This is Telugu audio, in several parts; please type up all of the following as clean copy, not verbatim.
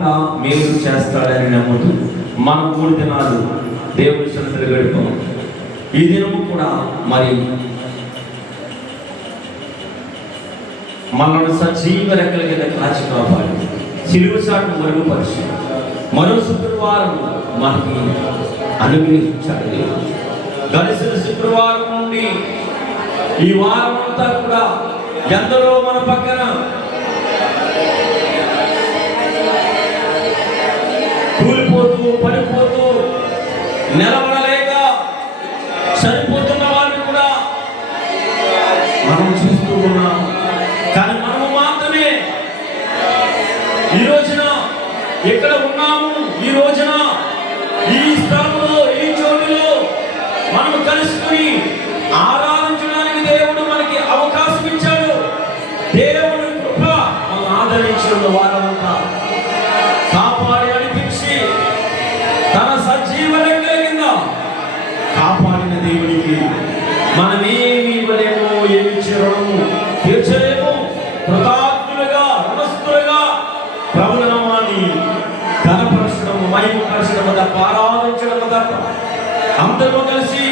తప్పకుండా మేలు చేస్తాడని నమ్ముతూ మనం 3 దినాలు దేవుడి సన్నిధిలో గడిపాం. ఈ దినము కూడా మరి మనల్ని సజీవ రెక్కల కింద కాచి కాపాడి సిలువ చాటును మరుగుపరిచి మరో శుక్రవారం మనకి అనుగ్రహించాడు. గడిచిన శుక్రవారం నుండి ఈ వారం అంతా కూడా ఎందరో మన పక్కన కూలిపోతూ పడిపోతూ నిలబడలేక సరిపోతున్న వారిని కూడా మనం చూస్తూ ఉన్నాం. కానీ మనము మాత్రమే ఈ రోజున ఎక్కడ ఉన్నాము, ఈ రోజున ఈ స్థలంలో ఈ చోటులో మనం కలుసుకుని ఆరాధించడానికి దేవుడు మనకి అవకాశం ఇచ్చాడు. దేవుని కృప మనం ఆదరించిన వారంతా కాపాడి అనిపించి తన సజీవ రెక్కల కింద కాపాడిన దేవునికి మనమేమి ఇవ్వలేమో, ఏమి చేయడము తీర్చలేము. కృతజ్ఞులుగా రుణస్థులుగా ప్రభునామాన్ని ఘనపరచడం, మహిమపరచడం తప్ప, ఆరాధించడం తప్ప అందరూ కలిసి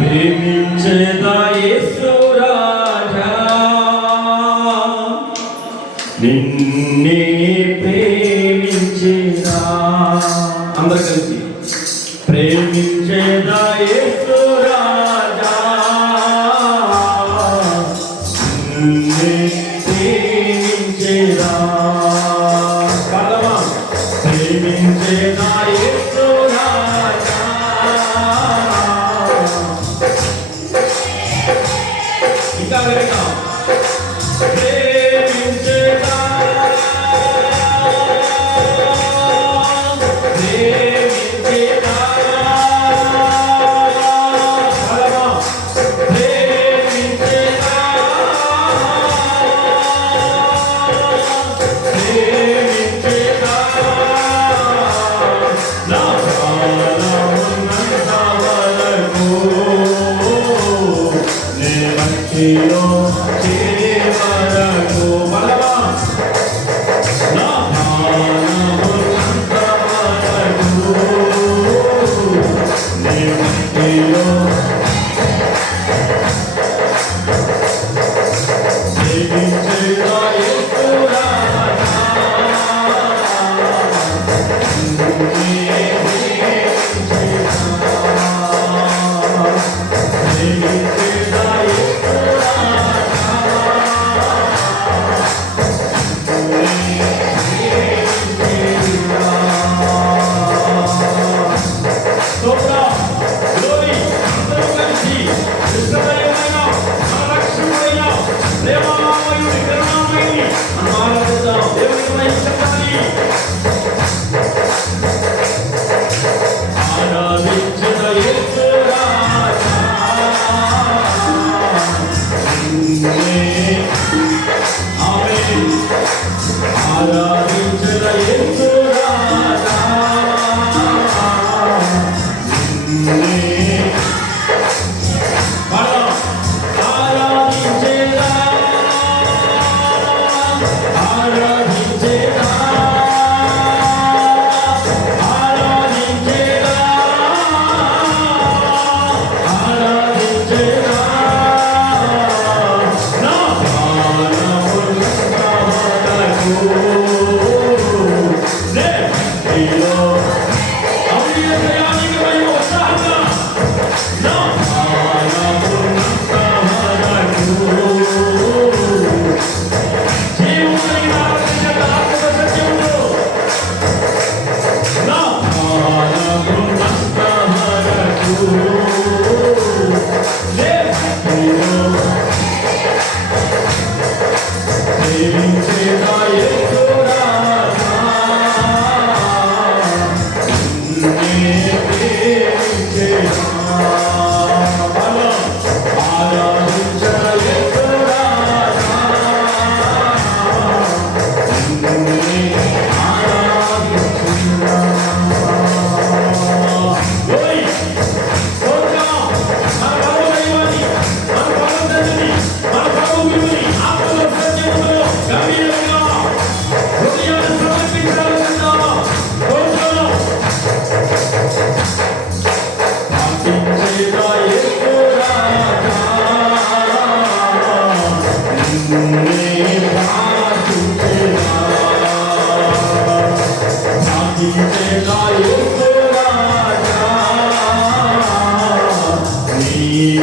ప్రేమించేదా యేసు రాజా, నిన్నే ప్రేమించేదా. అందరూ కలిసి ప్రేమించేదా యేసు రాజా, నిన్నే ప్రేమించేదా. ప్రేమించేదా యేసు రాజా, ఇంకా వెళ్తాం. ప్రేమించేదా No!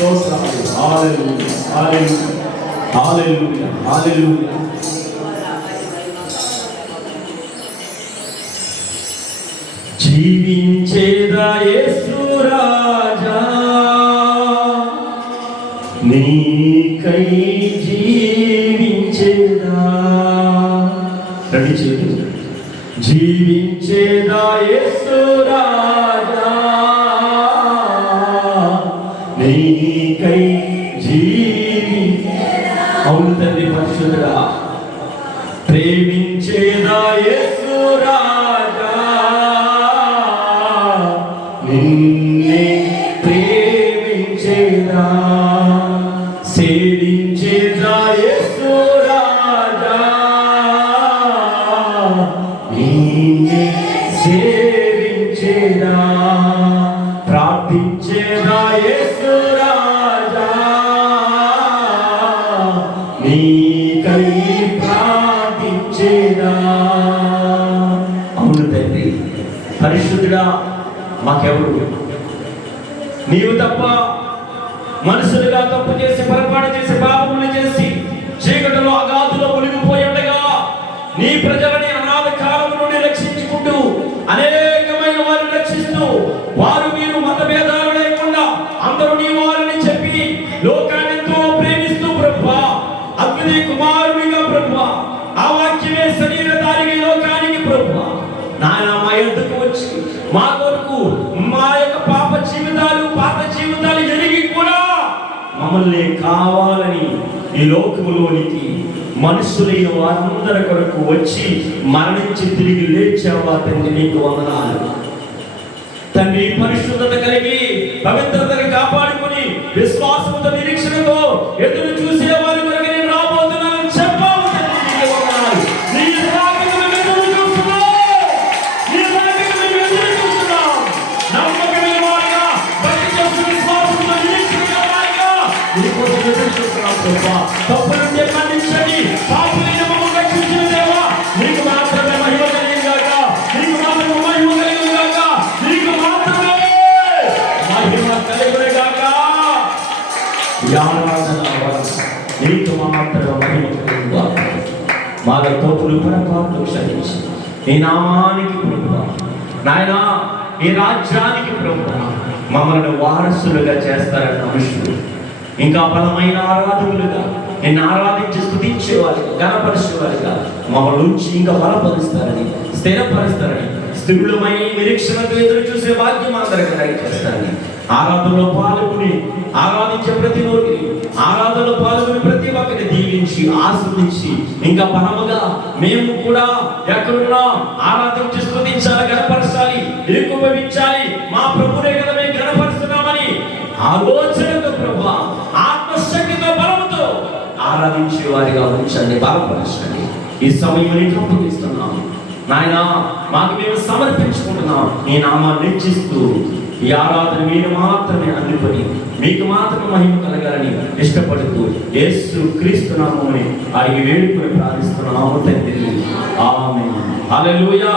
స్తోత్రాలు. హల్లెలూయా, హల్లెలూయా, హల్లెలూయా, హల్లెలూయా. జీవించేదా యేసు రాజా, నీకై జీవించేదా. రెడీ చేయండి. జీవించేదా యేసు రాజా, నీకై అవును తండ్రి పరిశుద్ధుడా, ప్రేమించేదా యేసు రాజా, నిన్నే ప్రేమించేదా. సేవించేదా యేసు రాజా, నిన్నే సేవించేదా. ప్రార్థించేదా యేసు రాజా, నీకై ప్రార్థించేదా. అవును తండ్రి పరిశుద్ధుడా, మాకెవరు నీవు తప్ప. మనుషులుగా తప్పు చేసి పొరపాటు చేసి పాపములు చేసి చీకటిలో అగాధులో మునిగిపోయి ఉండగా నీ ప్రజలని అనాథ కాలం నుండి రక్షించుకుంటూ అనేకమైన వారిని రక్షిస్తూ వారు మీరు మతభేదాలు లేకుండా అందరూ నీ వారిని చెప్పి లోకాన్ని ఎంతో ప్రేమిస్తూ ప్రభువా, అగ్ని కుమారునిగా ప్రభువా, ఆ వాక్యమే శరీరధారిగా లోకానికి ప్రభువా నాయన మా యొద్దకు వచ్చి మా కొరకు మా యొక్క పాప జీవితాలు పాత జీవితాలు ఎరిగి కూడా మమ్మల్ని కావాలని ఈ లోకములోనికి మనుషులైన వారందరి కొరకు వచ్చి మరణించి తిరిగి లేచావా తండ్రి, నీకు వందనాలు తండ్రి. పరిశుద్ధత కలిగి పవిత్రతను కాపాడుకుని విశ్వాసంతో నిరీక్షణతో ఎదురు చూసే వారి కొరకు నేను రాబోతున్నాను చెప్పావు తండ్రి, నీకు వందనాలు. నీ రాకను మేము ఎదురు చూస్తున్నాం, నీ రాకను మేము ఎదురు చూస్తున్నాం. నమ్మకమైన వారిగా భక్తితో విశ్వాసంతో నిరీక్షణగా వారిగా నీ కోసం ఎదురు చూస్తున్నాం ప్రభువా. తప్పు నుండి మన్నించండి, పాపులైన మమ్మల్ని రక్షించిన దేవా, నీకు మాత్రమే మహిమ కలిగిన గాక, నీకు మాత్రమే మహిమ కలిగిన గాక, నీకు మాత్రమే మహిమ కలిగిన గాక. నీకు మాత్రమే మహిమ కలిగిన గాక. మాలో తప్పులు పొరపాట్లు క్షమించి నీ నామానికి ప్రభువా నాయనా, ఈ రాజ్యానికి ప్రభువా మమ్మల్ని వారసులుగా చేస్తారన్న మనుషులు ఇంకా బలమైన ఆరాధకులుగా నిన్ను ఆరాధించి స్తుతించేవారిగా గణపరిచేవారిగా మమ్మల్ని ఉంచి ఇంకా బలపరుస్తారని స్థిరపరుస్తారని స్థిరులమై నిరీక్షణతో ఎదురు చూసే భాగ్యం అందరికీ దయచేస్తారని ఆరాధనలో పాల్గొని ఆరాధించే ప్రతి నోటిని ఆరాధనలో పాల్గొని ప్రతి ఒక్కరిని దీవించి ఆస్వాదించి ఇంకా బలముగా మేము కూడా ఎక్కడున్నా ఆరాధించి స్తుతించాలి, గణపరచాలి, ఏకీభవించాలి. మా ప్రభునే కదా మేము గణపరుస్తున్నామని ఆలోచనతో ప్రభువా ఆత్మశక్తితో బలముతో ఆరాధించే వారిగా ఉంచండి, బలపరచండి. ఈ సమయం నీకు అప్పగిస్తున్నాం నాయన, మాకు మేము సమర్పించుకుంటున్నాం. నీ నామాన్ని హెచ్చిస్తూ ఈ ఆరాధన మీరు మాత్రమే అందుకొని మీకు మాత్రమే మహిమ కలగాలని ఇష్టపడుతూ యేసు క్రీస్తు నామముని అడిగి వేడుకొని ప్రార్థిస్తున్నాము తండ్రి. ఆమేన్. హల్లెలూయా.